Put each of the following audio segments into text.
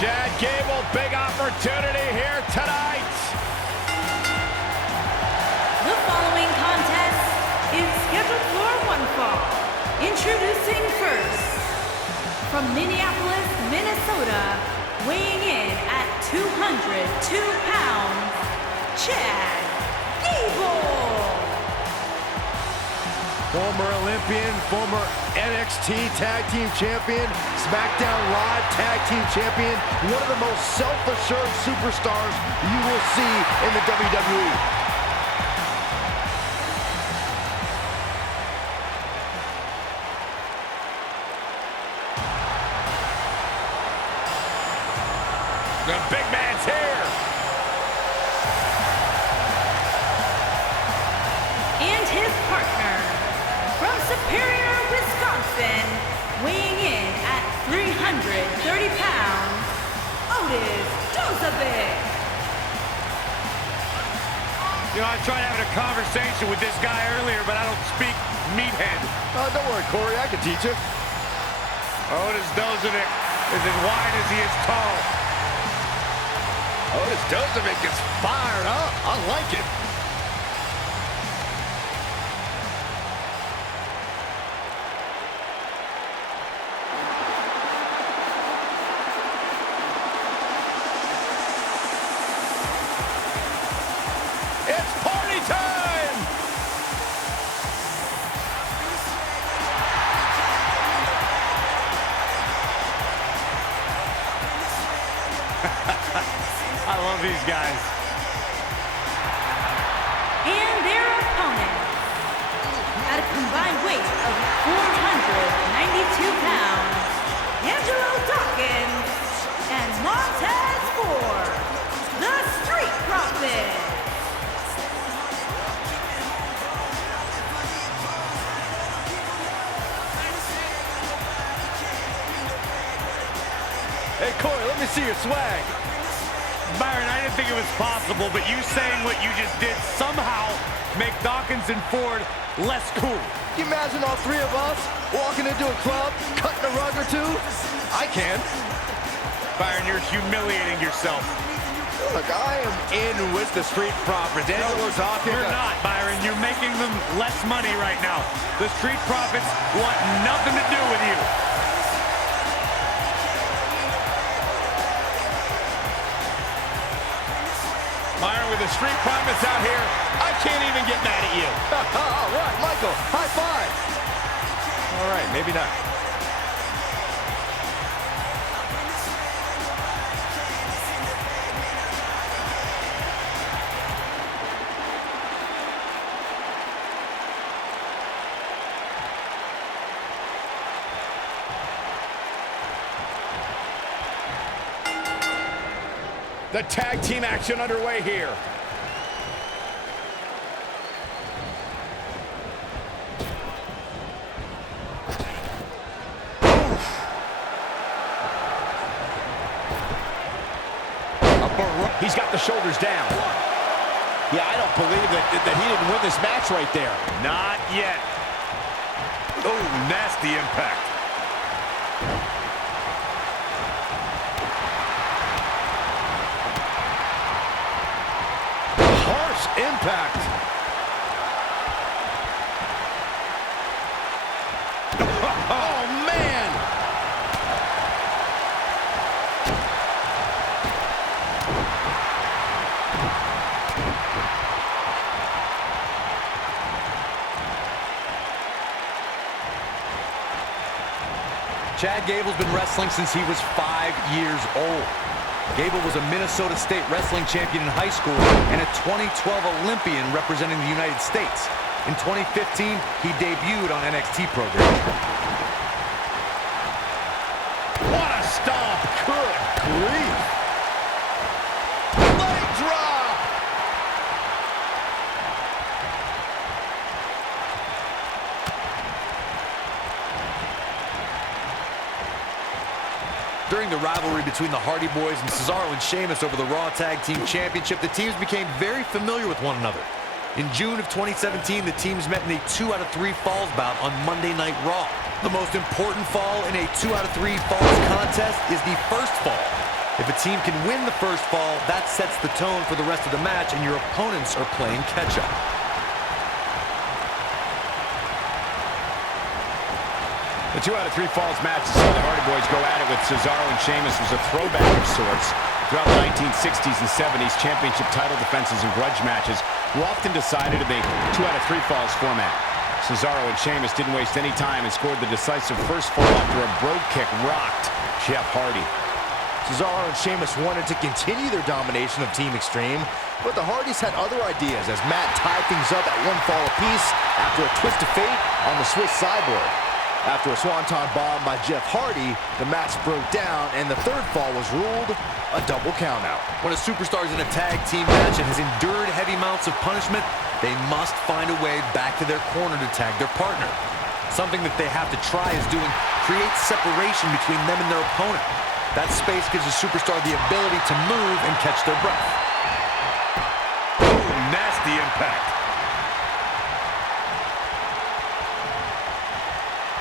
Chad Gable, big opportunity here tonight. The following contest is scheduled for one fall. Introducing first, from Minneapolis, Minnesota, weighing in at 202 pounds, Chad Gable. Former Olympian, former NXT Tag Team Champion, SmackDown Live Tag Team Champion, one of the most self-assured superstars you will see in the WWE. The big man's here. And his partner, from Superior, Wisconsin, weighing in at 330 pounds, Otis. You know, I tried having a conversation with this guy earlier, but I don't speak meathead. Don't worry, Corey, I can teach you. Otis Dozovic is as wide as he is tall. Otis Dozovic is fired up. I like it. It's party time! I love these guys. And their opponent, at a combined weight of 492 pounds, Angelo, Dawkins, and Montez for the Street Profits. Hey, Corey, let me see your swag. Byron, I didn't think it was possible, but you saying what you just did somehow make Dawkins and Ford less cool. Can you imagine all three of us walking into a club, cutting a rug or two? I can. Byron, you're humiliating yourself. Look, I am in with the Street Profits. Angelo, Dawkins. You're not, Byron. You're making them less money right now. The Street Profits want nothing to do with you. Byron, with the Street Profits out here, I can't even get mad at you. All right, Michael, high five. All right, maybe not. The tag team action underway here. He's got the shoulders down. Yeah, I don't believe that he didn't win this match right there. Not yet. Oh, nasty impact. Impact. Oh, man. Chad Gable's been wrestling since he was 5 years old. Gable was a Minnesota State wrestling champion in high school and a 2012 Olympian representing the United States. In 2015, he debuted on NXT program. What a stomp. Good grief. Leg drop. During the rivalry between the Hardy Boys and Cesaro and Sheamus over the Raw Tag Team Championship, the teams became very familiar with one another. In June of 2017, the teams met in a 2 out of 3 falls bout on Monday Night Raw. The most important fall in a 2 out of 3 falls contest is the first fall. If a team can win the first fall, that sets the tone for the rest of the match, and your opponents are playing catch-up. The 2 out of 3 falls match to see the Hardy Boys go at it with Cesaro and Sheamus was a throwback of sorts. Throughout the 1960s and 70s, championship title defenses and grudge matches were often decided in the 2 out of 3 falls format. Cesaro and Sheamus didn't waste any time and scored the decisive first fall after a brogue kick rocked Jeff Hardy. Cesaro and Sheamus wanted to continue their domination of Team Extreme, but the Hardys had other ideas as Matt tied things up at 1 fall apiece after a twist of fate on the Swiss sideboard. After a swanton bomb by Jeff Hardy, the match broke down and the 3rd fall was ruled a double countout. When a superstar is in a tag team match and has endured heavy amounts of punishment, they must find a way back to their corner to tag their partner. Something that they have to try is doing creates separation between them and their opponent. That space gives a superstar the ability to move and catch their breath. Boom, nasty impact.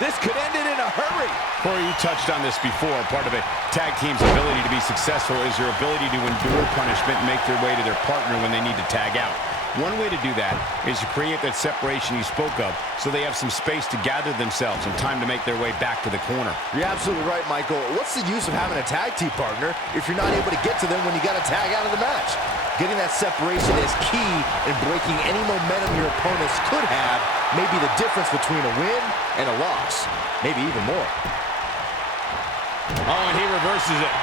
This could end it in a hurry. Corey, you touched on this before. Part of a tag team's ability to be successful is their ability to endure punishment and make their way to their partner when they need to tag out. One way to do that is to create that separation you spoke of so they have some space to gather themselves and time to make their way back to the corner. You're absolutely right, Michael. What's the use of having a tag team partner if you're not able to get to them when you got to tag out of the match? Getting that separation is key in breaking any momentum your opponents could have, maybe the difference between a win and a loss, maybe even more. Oh, and he reverses it.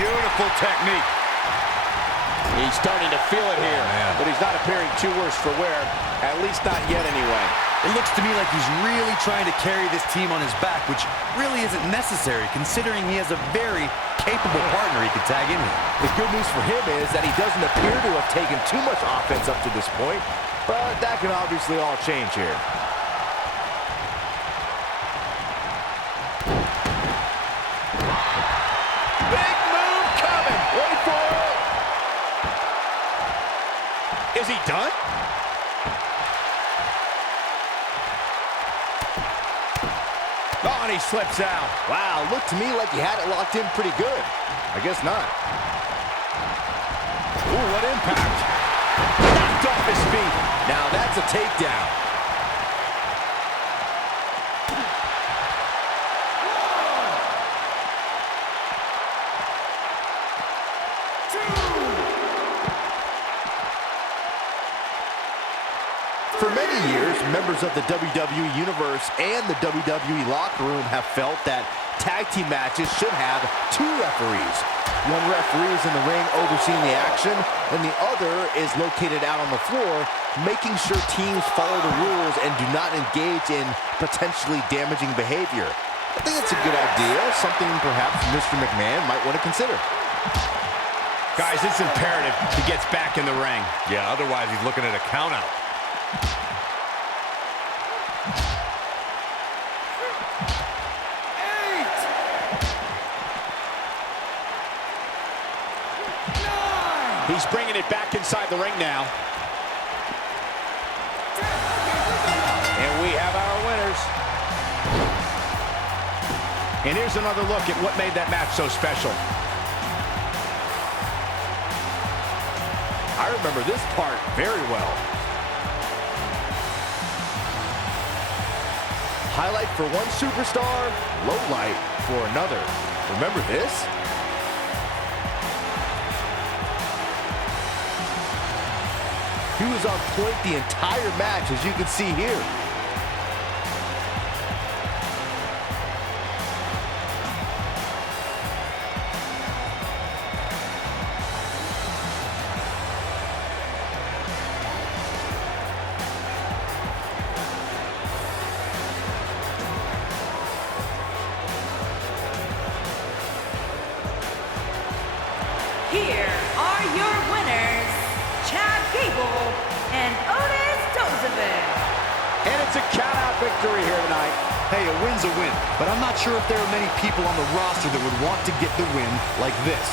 Beautiful technique. He's starting to feel it here, but he's not appearing too worse for wear, at least not yet anyway. It looks to me like he's really trying to carry this team on his back, which really isn't necessary considering he has a very capable partner he could tag in with. The good news for him is that he doesn't appear to have taken too much offense up to this point, but that can obviously all change here. Big move coming. Wait for it. Is he done? Oh, and he slips out. Wow, looked to me like he had it locked in pretty good. I guess not. Ooh, what impact. Knocked off his feet. Now that's a takedown. For many years, members of the WWE Universe and the WWE locker room have felt that tag team matches should have 2 referees. One referee is in the ring overseeing the action, and the other is located out on the floor, making sure teams follow the rules and do not engage in potentially damaging behavior. I think that's a good idea, something perhaps Mr. McMahon might want to consider. Guys, it's imperative he gets back in the ring. Yeah, otherwise he's looking at a countout. He's bringing it back inside the ring now. And we have our winners. And here's another look at what made that match so special. I remember this part very well. Highlight for one superstar, low light for another. Remember this? He was on point the entire match, as you can see here. Here are your winners, Chad Gable and Otis Tozovic. And it's a count-out victory here tonight. Hey, a win's a win, but I'm not sure if there are many people on the roster that would want to get the win like this.